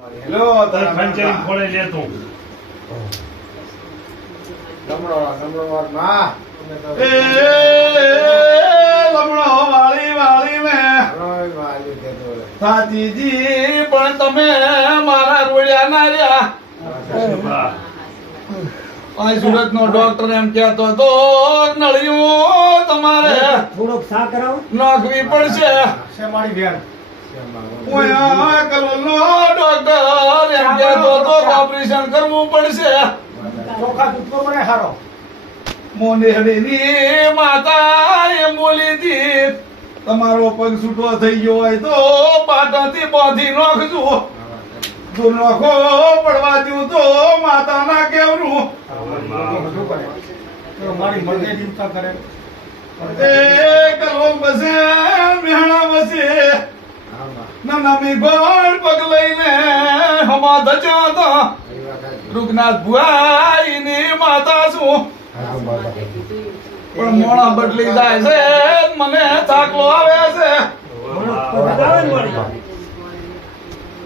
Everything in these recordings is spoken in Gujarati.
લો તારા ખંચેરી નાના. ફોડે લે તું નમણો નમણો વારમાં એ લમણો વાળી વાળી મે. સાતીજી પણ તમે મારા રોડિયા ના રહ્યા. સુરત નો ડોક્ટર એમ કેતો હતો નળિયું તમારે થોડોક સા કરાવો નાખવી પડશે મારી? ઓયા કલોલનો ઓપરેશન કરવું પડશે. માતા એમ બોલી હતી તમારો પગ છૂટો થઈ ગયો હોય તો પાટાથી બોધી નાખજો. જો નોખો પડવા દઉં તો માતાના કેવરું. એ કલોલ બસે મેહણા બસે. ના મી ગોળ પગ લઈને હમા ધજા રૂગનાથ ભુઆઈની માતા છું પણ મોણા બદલી જાય છે મને થાકલો આવે છે.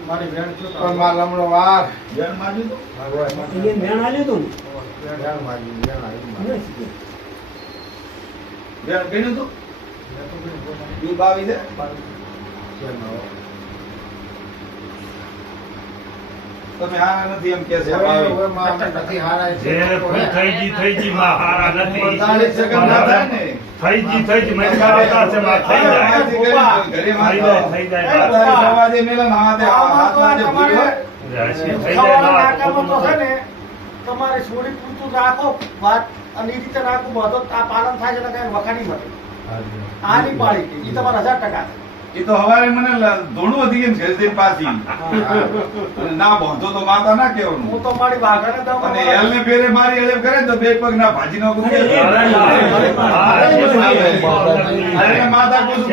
મારી બેન. પણ મારા લમણો વાર બેન માજી તો? તું ધ્યાન માજી, ધ્યાન આવી બેન ને બેન કીધું તો? બી બાવી છે શેમાં હોય? તમે હારા નથી એમ કે છે. નથી હારા થઈ થઈ માં હારા નથી. થઈ થઈ મેં માં થઈ જાય. થઈ જાય સવાજે મેલન હાથે હાથમાં જે ભૂલ તમારે છોડી પૂરતું રાખો વાત અને એ રીતે રાખો બધો આ પાલન થાય છે એટલે કઈ વખાણી મળે આ નહીં પાડી હતી. ઈ તમારે હજાર ટકા છે. એ તો હવારે મને ધોણું વધી ગયું ઘરે જઈને પાછી ના બાંધો તો માતા ના હું તો મારી વાઘાને તો અને એલ ને ફેરે મારી એલ કરે તો બે પગ ના ભાજી નો અરે, માતા કુછ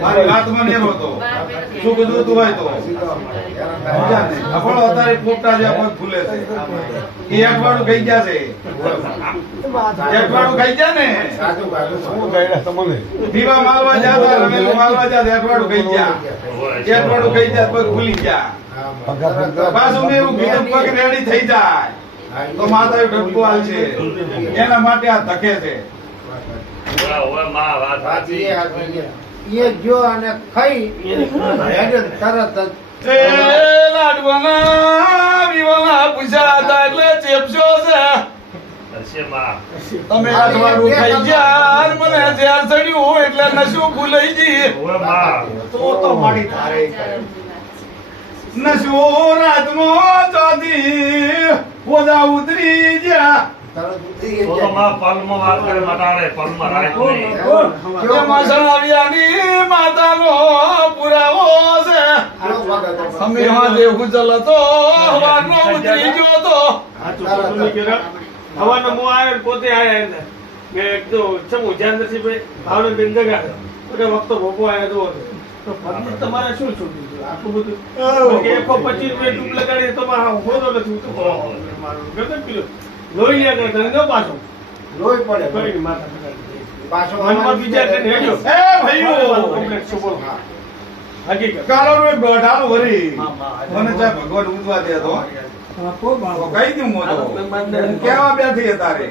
મારી વાતમાં નેરો હતો શું કીધું તું હોય તો સમજ્યા અત્યારે પોપટા જે પગ ફૂલે છે એ અઠવાડું ગઈ ગયા છે એ અઠવાડું ખાઈ ગયા ને સાચું તમને દીવા માલવા જતા રમેલો માલવા જતા અઠવાડું ખાઈ ગયા એ અઠવાડું ગયા પગ ફૂલી ગયા તરત જ. પાછું મેં એવું કીધું પગ રેડી થઈ જાય? તો માતા એ હાલ છે એના માટે આ ધકે છે. એ ગયો. અને ખાઈ. તરત જ. લાડવાના વિવાના પૂછ્યા હતા એટલે ચેપશો છે હશે માં. તમે ગયા મને ચડ્યું એટલે નશું ભૂલાઈ તો તો મારી ચોથી ઉતરી ગયા. માતાનો પુરાવો છે? અમે ઉતરી ગયો હવાનો મો આવ્યો પોતે આવ્યા એને. મેં કીધું, ચમ ઉજાન નથી ભાઈ? ભાવને બેન જગા. એટલે વખતો ભોગવો આવ્યો તો. તો પગનું તમારે શું છૂટ્યું આખું આટલું બધું? કે એકસો પચીસ રૂપિયા ટૂંક લગાડી તો મારા હોદો નથી. તો ગજબ કીધું. લોહી લે કે તને પાછો. લોહી પડે. કોઈ માથા પાછો મનમાં બીજા કરીને હેડ્યો. એ ભાઈઓ બોલો? હકીકત. કારણ ગઢાલું વરી હા, હા. મને ચાહે ભગવાન ઉદવા દે તો તો હું તો કેવા બેઠી તારે?